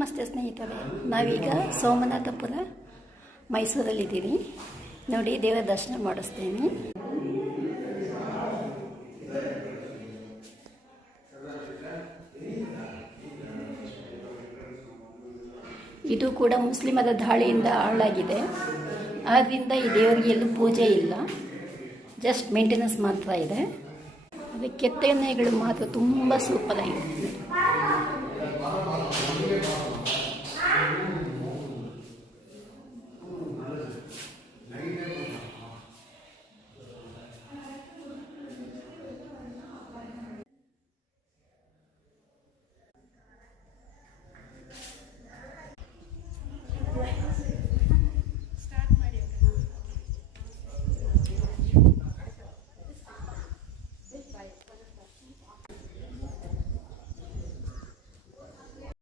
ನಮಸ್ತೆ ಸ್ನೇಹಿತರೆ, ನಾವೀಗ ಸೋಮನಾಥಪುರ ಮೈಸೂರಲ್ಲಿದ್ದೀವಿ. ನೋಡಿ, ದೇವರ ದರ್ಶನ ಮಾಡಿಸ್ತೇನೆ. ಇದು ಕೂಡ ಮುಸ್ಲಿಮರ ದಾಳಿಯಿಂದ ಹಾಳಾಗಿದೆ. ಆದ್ದರಿಂದ ಈ ದೇವರಿಗೆ ಎಲ್ಲೂ ಪೂಜೆ ಇಲ್ಲ, ಜಸ್ಟ್ ಮೇಂಟೆನೆನ್ಸ್ ಮಾತ್ರ ಇದೆ. ಅದಕ್ಕೆ ಕೆತ್ತನೆಗಳು ಮಾತ್ರ ತುಂಬ ಸೂಪರ್ ಆಗಿದೆ.